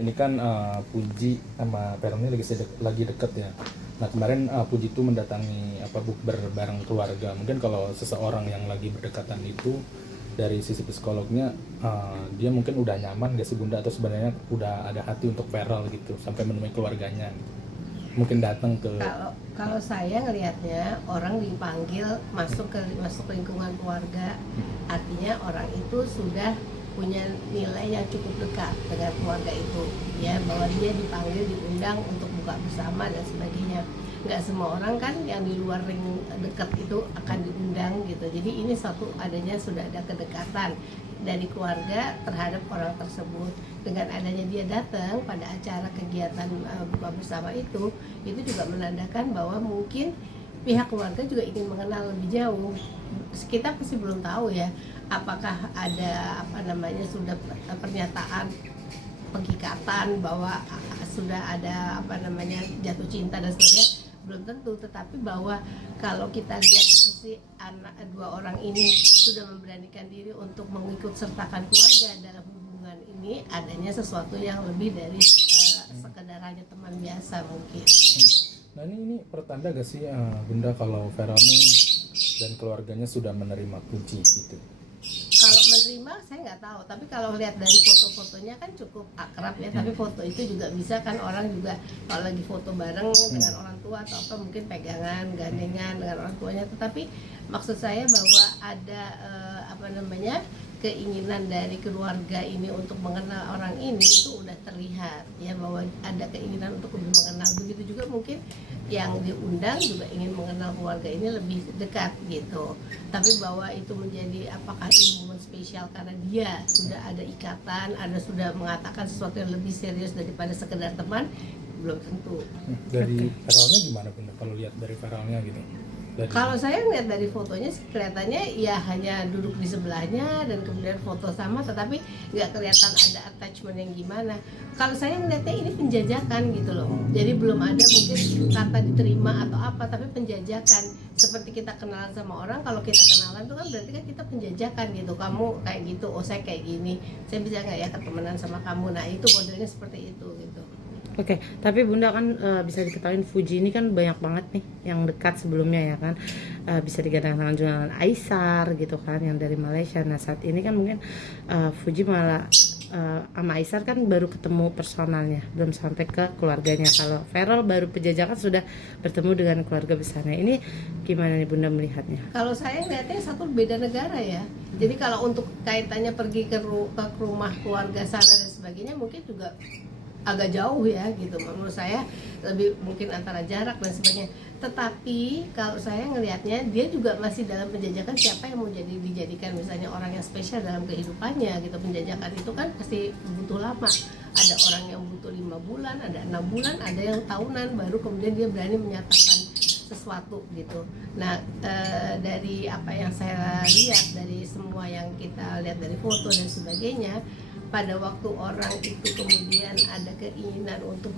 Ini kan Puji sama Peron ini lagi deket ya. Nah kemarin Puji itu mendatangi bukber bareng keluarga. Mungkin kalau seseorang yang lagi berdekatan itu dari sisi psikolognya dia mungkin udah nyaman gak sih Bunda, atau sebenarnya udah ada hati untuk Feral gitu sampai menemui keluarganya gitu. Mungkin datang ke Kalau saya ngelihatnya orang dipanggil masuk lingkungan keluarga, artinya orang itu sudah punya nilai yang cukup dekat dengan keluarga itu, ya, bahwa dia dipanggil, diundang untuk buka bersama dan sebagainya. Nggak semua orang kan yang di luar ring dekat itu akan diundang gitu. Jadi ini adanya sudah ada kedekatan dari keluarga terhadap orang tersebut. Dengan adanya dia datang pada acara kegiatan buka bersama itu juga menandakan bahwa mungkin pihak keluarga juga ingin mengenal lebih jauh. Kita pasti belum tahu ya, apakah ada sudah pernyataan pengikatan bahwa sudah ada jatuh cinta dan sebagainya, belum tentu. Tetapi bahwa kalau kita lihat dua orang ini sudah memberanikan diri untuk mengikut sertakan keluarga dalam hubungan ini, adanya sesuatu yang lebih dari sekedar hanya teman biasa mungkin. Nah ini pertanda gak sih Bunda kalau Feral ini dan keluarganya sudah menerima Puji gitu? Kalau menerima saya nggak tahu, tapi kalau lihat dari foto-fotonya kan cukup akrab ya. Tapi foto itu juga bisa kan orang juga kalau lagi foto bareng dengan orang tua atau apa, mungkin pegangan, gandengan dengan orang tuanya. Tetapi maksud saya bahwa ada keinginan dari keluarga ini untuk mengenal orang ini itu udah terlihat ya, bahwa ada keinginan untuk lebih mengenal. Begitu juga mungkin yang diundang juga ingin mengenal keluarga ini lebih dekat gitu. Tapi bahwa itu menjadi apakah ini momen spesial karena dia sudah ada ikatan, sudah mengatakan sesuatu yang lebih serius daripada sekedar teman, belum tentu. Dari Feralnya gimana Bunda kalau lihat dari Feralnya gitu? Kalau saya lihat dari fotonya kelihatannya ya hanya duduk di sebelahnya dan kemudian foto sama, tetapi nggak kelihatan ada attachment yang gimana. Kalau saya ngelihatnya ini penjajakan gitu loh. Jadi belum ada mungkin kata diterima atau apa, tapi penjajakan. Seperti kita kenalan sama orang, kalau kita kenalan itu kan berarti kan kita penjajakan gitu. Kamu kayak gitu, oh saya kayak gini, saya bisa nggak ya ketemenan sama kamu. Nah itu modelnya seperti itu gitu. Oke, tapi Bunda kan bisa diketahui Fuji ini kan banyak banget nih yang dekat sebelumnya ya kan, bisa digadang-gadang dengan Aisar gitu kan yang dari Malaysia. Nah saat ini kan mungkin Fuji malah sama Aisar kan baru ketemu personalnya, belum sampai ke keluarganya. Kalau Feral baru penjajakan sudah bertemu dengan keluarga besarnya. Ini gimana nih Bunda melihatnya? Kalau saya lihatnya satu beda negara ya. Jadi kalau untuk kaitannya pergi ke rumah keluarga sana dan sebagainya mungkin juga agak jauh ya gitu. Menurut saya lebih mungkin antara jarak dan sebagainya. Tetapi kalau saya ngelihatnya dia juga masih dalam penjajakan siapa yang mau dijadikan misalnya orang yang spesial dalam kehidupannya gitu. Penjajakan itu kan pasti butuh lama. Ada orang yang butuh 5 bulan, ada 6 bulan, ada yang tahunan baru kemudian dia berani menyatakan sesuatu gitu. Nah dari apa yang saya lihat dari semua yang kita lihat dari foto dan sebagainya, pada waktu orang itu kemudian ada keinginan untuk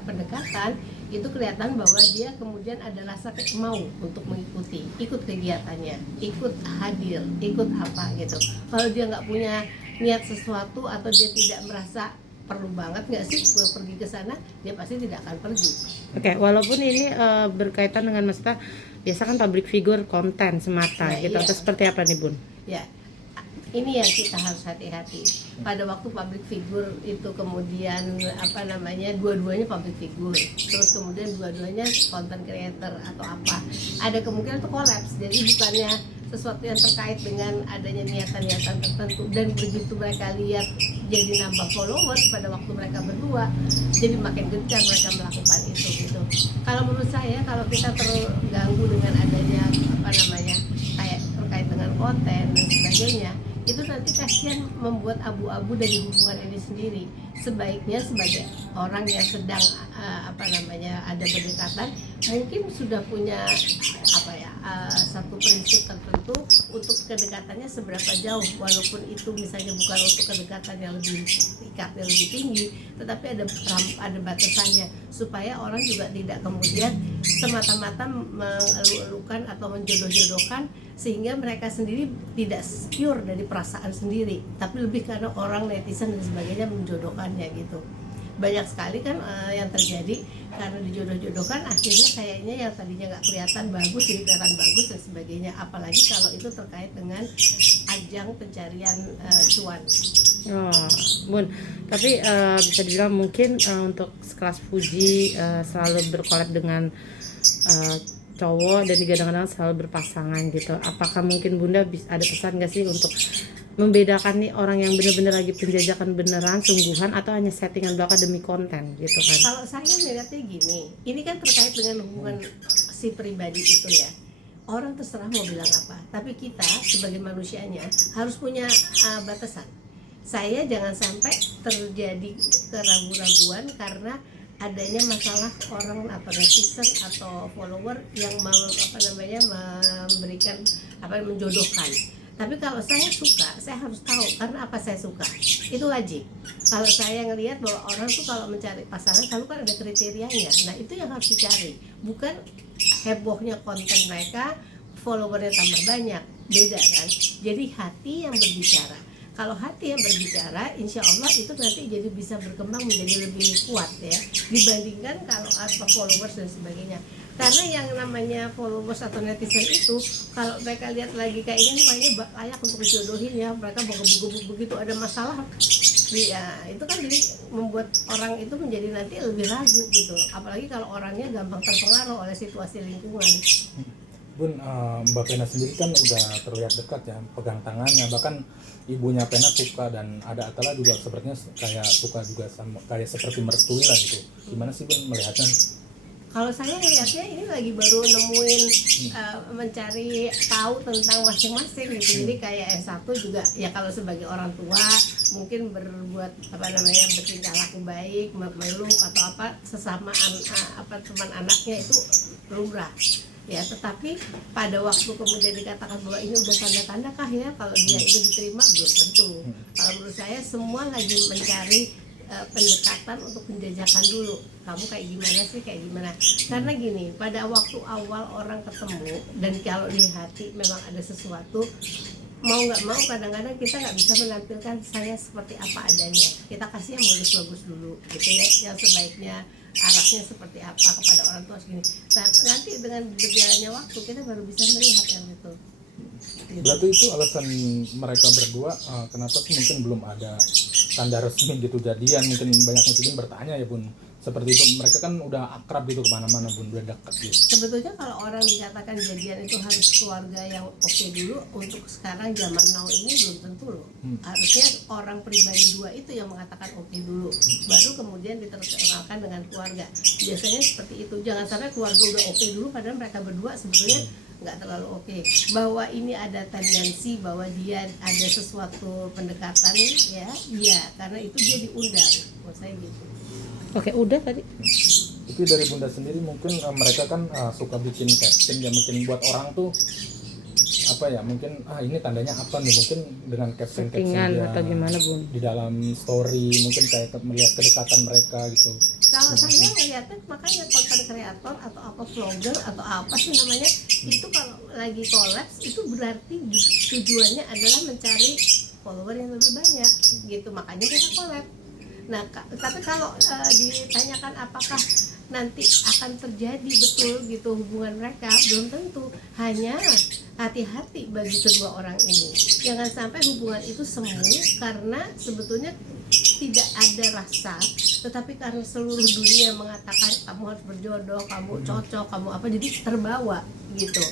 pendekatan, itu kelihatan bahwa dia kemudian ada rasa mau untuk mengikuti, ikut kegiatannya, ikut hadir, ikut apa gitu. Kalau dia nggak punya niat sesuatu atau dia tidak merasa perlu banget nggak sih gue pergi ke sana, dia pasti tidak akan pergi. Oke, walaupun ini berkaitan dengan maksudnya biasa kan public figure konten semata gitu, iya. atau seperti apa nih Bun? Ya, ini yang kita harus hati-hati. Pada waktu public figure itu kemudian dua-duanya public figure, terus kemudian dua-duanya content creator atau apa, ada kemungkinan itu kolaps. Jadi bukannya sesuatu yang terkait dengan adanya niatan-niatan tertentu, dan begitu mereka lihat jadi nambah followers pada waktu mereka berdua, jadi makin gencar mereka melakukan itu gitu. Kalau menurut saya, kalau kita terganggu dengan adanya kayak terkait dengan konten dan sebagainya, itu nanti kasihan membuat abu-abu dari hubungan ini sendiri. Sebaiknya sebagai orang yang sedang ada berdekatan, mungkin sudah punya satu prinsip tertentu untuk kedekatannya seberapa jauh, walaupun itu misalnya bukan untuk kedekatan yang lebih tingkatnya lebih tinggi, tetapi ada batasannya supaya orang juga tidak kemudian semata-mata mengeluh-elukan atau menjodoh-jodohkan, sehingga mereka sendiri tidak pure dari perasaan sendiri, tapi lebih karena orang netizen dan sebagainya menjodohkannya gitu. banyak sekali kan yang terjadi karena dijodoh-jodohkan akhirnya kayaknya yang tadinya nggak kelihatan bagus jadi kelihatan bagus dan sebagainya, apalagi kalau itu terkait dengan ajang pencarian cuan. Oh, Bun, tapi bisa dibilang mungkin untuk sekelas Fuji selalu berkolab dengan cowok dan kadang-kadang selalu berpasangan gitu. Apakah mungkin Bunda ada pesan gak sih untuk membedakan nih orang yang benar-benar lagi penjajakan beneran, sungguhan, atau hanya settingan belaka demi konten gitu kan? Kalau saya melihatnya gini, ini kan terkait dengan hubungan si pribadi itu ya. Orang terserah mau bilang apa, tapi kita sebagai manusianya harus punya batasan. Saya jangan sampai terjadi keraguan-raguan karena adanya masalah orang atau netizen atau follower yang memberikan menjodohkan. Tapi kalau saya suka, saya harus tahu karena apa saya suka. Itu wajib. Kalau saya ngelihat bahwa orang tuh kalau mencari pasangan selalu kan ada kriterianya. Nah, itu yang harus dicari. Bukan hebohnya konten mereka, followernya tambah banyak. Beda kan? Jadi hati yang berbicara. Kalau hati yang berbicara, insya Allah itu nanti jadi bisa berkembang menjadi lebih kuat ya, dibandingkan kalau followers dan sebagainya. Karena yang namanya followers atau netizen itu, kalau mereka lihat lagi kayak ini kayaknya layak untuk dijodohin ya, mereka begitu begitu ada masalah, ya itu kan jadi membuat orang itu menjadi nanti lebih ragu gitu. Apalagi kalau orangnya gampang terpengaruh oleh situasi lingkungan. Bun, Mbak Pena sendiri kan udah terlihat dekat ya, pegang tangannya, bahkan ibunya Pena suka dan ada Atala juga sepertinya kayak suka juga sama, kayak seperti merestui lah gitu. Gimana sih Bun melihatnya? Kalau saya melihatnya ini lagi baru nemuin mencari tahu tentang masing-masing gitu. Jadi kayak yang satu juga ya kalau sebagai orang tua mungkin berbuat bertingkah laku baik, meluk atau apa sesama teman anaknya itu lumrah. Ya, tetapi pada waktu kemudian dikatakan bahwa ini udah tanda-tanda kah ya kalau dia itu diterima, belum tentu. Kalau menurut saya semua lagi mencari pendekatan untuk penjajakan dulu. Kamu kayak gimana sih, kayak gimana? Karena gini, pada waktu awal orang ketemu dan kalau di hati memang ada sesuatu, mau nggak mau kadang-kadang kita nggak bisa menampilkan saya seperti apa adanya. Kita kasih yang bagus-bagus dulu, gitu ya, yang sebaiknya arahnya seperti apa kepada orang tua segini. Nah, nanti dengan berjalannya waktu kita baru bisa melihat yang itu. Gitu. Berarti itu alasan mereka berdua kenapa sih mungkin belum ada tanda resmi gitu jadian? Mungkin banyak netizen bertanya ya Bun, seperti itu. Mereka kan udah akrab gitu kemana-mana Bun, udah dekat gitu. Sebetulnya kalau orang dikatakan jadian itu harus keluarga yang oke dulu, untuk sekarang zaman now ini belum tentu loh. Harusnya orang pribadi dua itu yang mengatakan oke dulu, baru kemudian diterkenalkan dengan keluarga. Biasanya seperti itu. Jangan sampai keluarga udah oke dulu padahal mereka berdua sebetulnya nggak terlalu oke. Bahwa ini ada tendensi bahwa dia ada sesuatu pendekatan ya, iya, karena itu dia diundang. Menurut saya gitu. Oke, udah tadi. Itu dari Bunda sendiri mungkin mereka kan suka bikin caption ya, mungkin buat orang tuh apa ya, mungkin ini tandanya apa nih, mungkin dengan caption dia Atau gimana Bun? di dalam story, mungkin kayak melihat kedekatan mereka gitu. Kalau saya ngeliatnya makanya konten kreator atau apa vlogger atau apa sih namanya itu kalau lagi kolaps itu berarti tujuannya adalah mencari follower yang lebih banyak gitu, makanya kita collab. Nah, tapi kalau ditanyakan apakah nanti akan terjadi betul gitu hubungan mereka, belum tentu. Hanya hati-hati bagi kedua orang ini, jangan sampai hubungan itu semu karena sebetulnya tidak ada rasa, tetapi karena seluruh dunia mengatakan kamu harus berjodoh, kamu cocok, kamu apa, jadi terbawa gitu.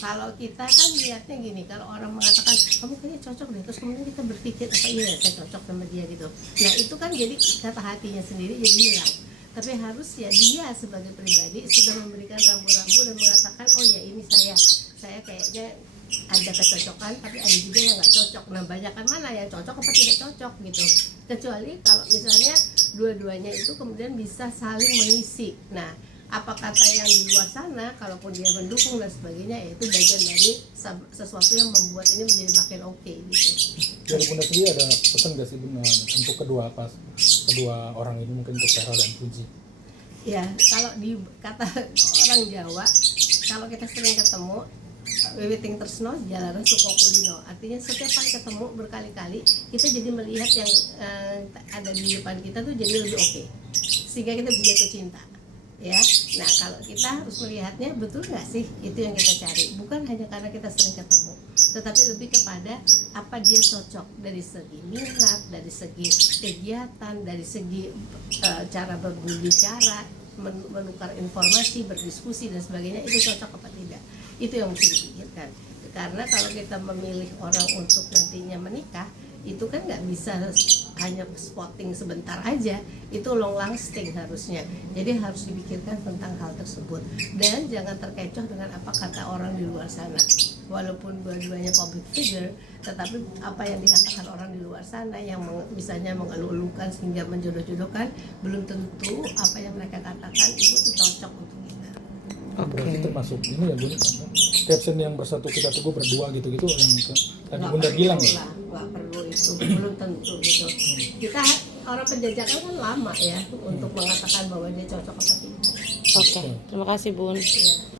Kalau kita kan lihatnya gini, kalau orang mengatakan kamu kayaknya cocok deh, terus kemudian kita berpikir apa iya saya cocok sama dia gitu. Nah itu kan jadi kata hatinya sendiri jadi hilang. Tapi harus ya dia sebagai pribadi sudah memberikan rambu-rambu dan mengatakan oh ya ini saya kayaknya ada kecocokan, tapi ada juga yang nggak cocok. Nah banyakan mana yang cocok apa tidak cocok gitu. Kecuali kalau misalnya dua-duanya itu kemudian bisa saling mengisi. Nah apa kata yang di luar sana, kalaupun dia mendukung dan sebagainya, ya itu bagian dari sesuatu yang membuat ini menjadi makin oke gitu. Dari Bunda sendiri ada pesan gak sih Bunda untuk kedua orang ini, mungkin untuk Vera dan Fuji? Ya kalau di kata orang Jawa, kalau kita sering ketemu wiwiting tresno jalanan suko kulino, artinya setiap kali ketemu berkali-kali kita jadi melihat yang ada di depan kita tuh jadi lebih oke. sehingga kita bisa jatuh cinta. Ya, nah kalau kita harus melihatnya betul nggak sih itu yang kita cari, bukan hanya karena kita sering ketemu, tetapi lebih kepada apa dia cocok dari segi minat, dari segi kegiatan, dari segi cara berbicara, menukar informasi, berdiskusi dan sebagainya, itu cocok apa tidak, itu yang mesti dipikirkan. Karena kalau kita memilih orang untuk nantinya menikah, itu kan nggak bisa hanya spotting sebentar aja, itu long lasting harusnya. Jadi harus dipikirkan tentang hal tersebut dan jangan terkecoh dengan apa kata orang di luar sana. Walaupun dua-duanya public figure, tetapi apa yang dikatakan orang di luar sana yang misalnya mengeluh-elukan sehingga menjodoh-jodohkan, belum tentu apa yang mereka katakan itu cocok untuk kita. Berarti termasuk ini ya Bun, caption yang bersatu kita teguh berdua gitu-gitu yang tadi Bunda bilang ya. Nggak perlu itu, belum tentu gitu. Kita orang penjajakan kan lama ya untuk mengatakan bahwa dia cocok apa tidak. Oke, terima kasih Bun. Ya.